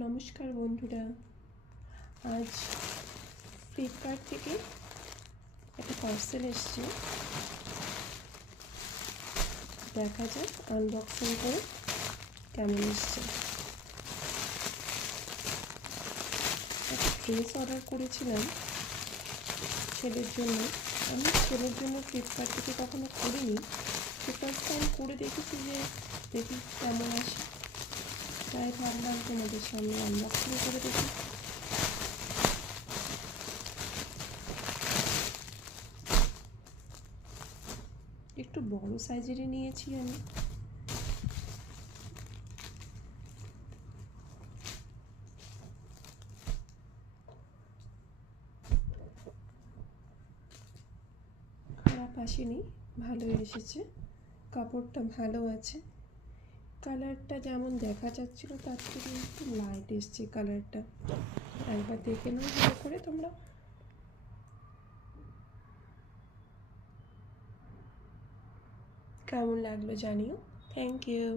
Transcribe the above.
নমস্কার বন্ধুরা, আজ ফ্লিপকার্ট থেকে একটা পার্সেল এসছে। দেখা যাক আনবক্সিং করে কেমন এসছে। একটা ড্রেস অর্ডার করেছিলাম ছেলের জন্য। আমি ছেলের জন্য ফ্লিপকার্ট থেকে কখনো করিনি, ফার্স্ট টাইম করে দেখেছি যে দেখি কেমন আসে, তাই ভাবলাম তোমাদের সামনে আনবক্সিং করে দেখি। একটু বড় সাইজেরই নিয়েছি আমি। খারাপ আসেনি, ভালোই এসেছে, কাপড়টা ভালো আছে। কালারটা যেমন দেখা যাচ্ছিল তার থেকে একটু লাইট এসছে কালারটা। একবার দেখে নাও ভালো করে তোমরা। কেমন লাগলো জানিও। Thank you.